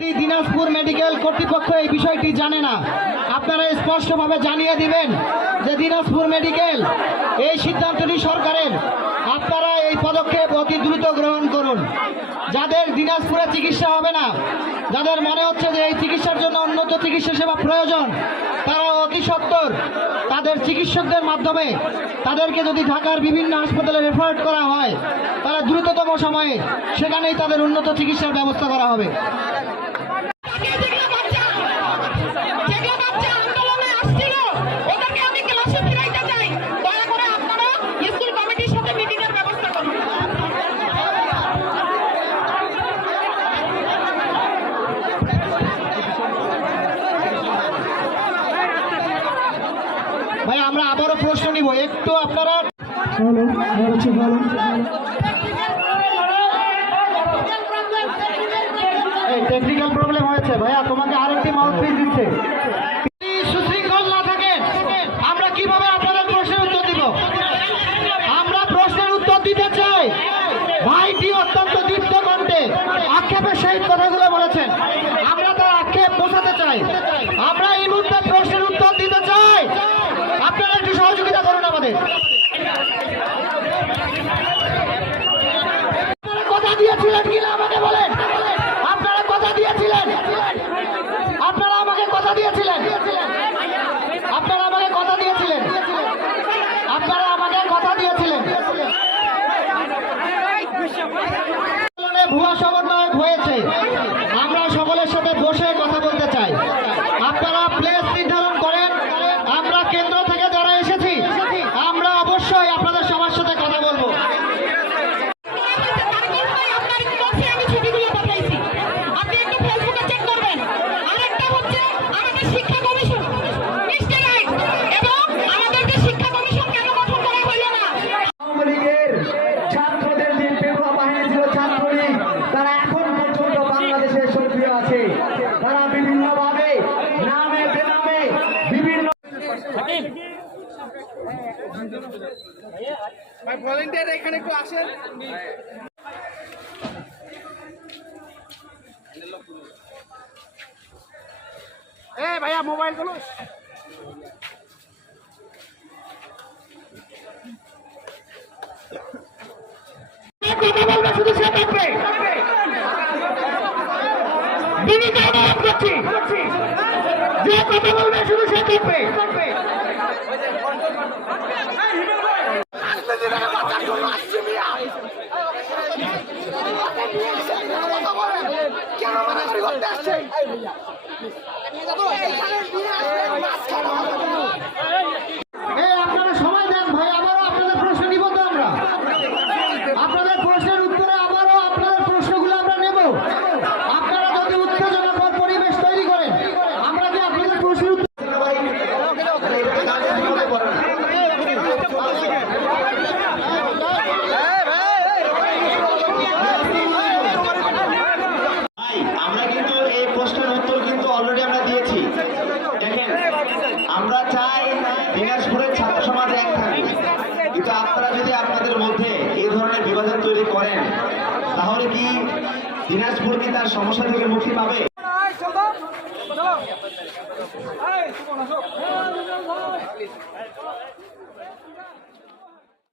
Dinajpur medical কর্তৃপক্ষ এই বিষয়টি জানে না। আপনারা স্পষ্টভাবে জানিয়ে দিবেন যে দিনাজপুর মেডিকেল এই সিদ্ধান্তটি সরকারের। আপনারা এই পদক্ষেপ অতি দ্রুত গ্রহণ করুন। যাদের দিনাজপুরে চিকিৎসা হবে না, যাদের মনে হচ্ছে যে এই চিকিৎসার জন্য উন্নত চিকিৎসা সেবা প্রয়োজন, তারা অতি সত্বর তাদের চিকিৎসকদের মাধ্যমে তাদেরকে যদি ঢাকার বিভিন্ন হাসপাতালে রেফার করা হয়, তারা দ্রুততম সময়ে সেখানেই তাদের উন্নত চিকিৎসার ব্যবস্থা করা হবে। আবারও প্রশ্ন নিব। একটু আপনারা টেকনিক্যাল প্রবলেম হয়েছে। ভাইয়া তোমাকে আরেকটি মাউথপিস দিচ্ছে। সুশৃঙ্খল না থাকেন আমরা কীভাবে আপনাদের প্রশ্নের উত্তর দিব? আমরা প্রশ্নের উত্তর দিতে চাই। ভাইটি অত্যন্ত দীপ্ত কণ্ঠে। আক্ষেপের সহিত কথাগুলো বলেছেন আমরা তার আক্ষেপ বোঝাতে চাই আমরা এই মুহূর্তে প্রশ্নের উত্তর দিতে চাই আপনারা একটু আপনারা কথা দিয়েছিলেন কিনা আমাকে বলেন। আপনারা কথা দিয়েছিলেন। আপনারা আমাকে কথা দিয়েছিলেন। এ ভাইয়া মোবাইলগুলো কথা বলবে শুধু সে থাকবে বিনীত অনুরোধ করছি যে কথা বলবে, শুধু সে থাকবে এই নেতাদের মধ্যে এই ধরনের বিভাজন তৈরি করেন তাহলে কি দিনাজপুর কি তার সমস্যা থেকে মুক্তি পাবে Hey, come on, let's go.